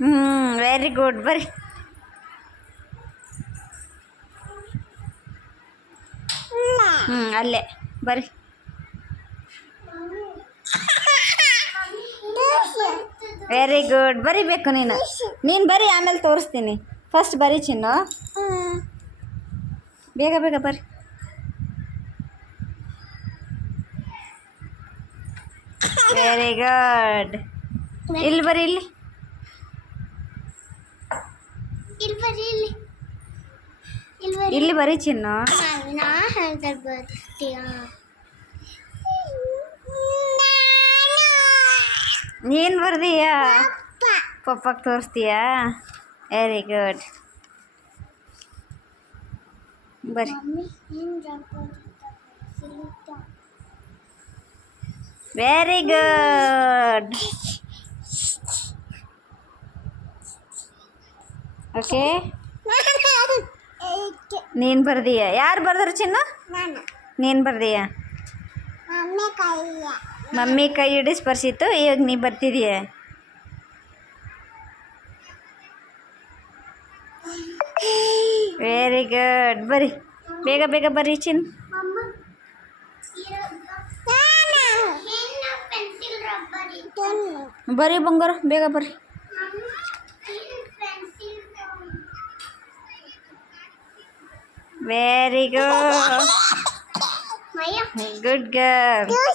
Very good ಬರ್ರಿ. ಅಲ್ಲೇ ಬರ್ರಿ. ವೆರಿ ಗುಡ್ ಬರಿಬೇಕು ನೀನು ಬರಿ, ಆಮೇಲೆ ತೋರಿಸ್ತೀನಿ. ಫಸ್ಟ್ ಬರಿ ಚಿನ್ನು, ಬೇಗ ಬೇಗ ಬರ್ರಿ. Very good. ಇಲ್ಲಿ ಬರಿ, ಇಲ್ಲಿ ಬರಿ ಚಿನ್ನು. ಏನು ಬರ್ದೀಯಾ? ಪಪ್ಪಗೆ ತೋರಿಸ್ತೀಯಾ? ವೆರಿ ಗುಡ್ ಬರ್ರಿ. Very good. ಓಕೆ, ನೀನು ಬರ್ದೀಯ? ಯಾರು ಬರ್ದರು ಚಿನ್ನು? ನೀನು ಬರ್ದೀಯ? ಮಮ್ಮಿ ಕೈ ಹಿಡಿ ಸ್ಪರ್ಶಿತ್ತು. ಇವಾಗ ನೀ ಬರ್ತಿದೀಯ. ವೆರಿ ಗುಡ್ ಬರಿ, ಬೇಗ ಬೇಗ ಬರಿ ಚಿನ್ನು. ಬರಿ ಬಂಗಾರ, ಬೇಗ ಬರ್ರಿ. Very good, good girl.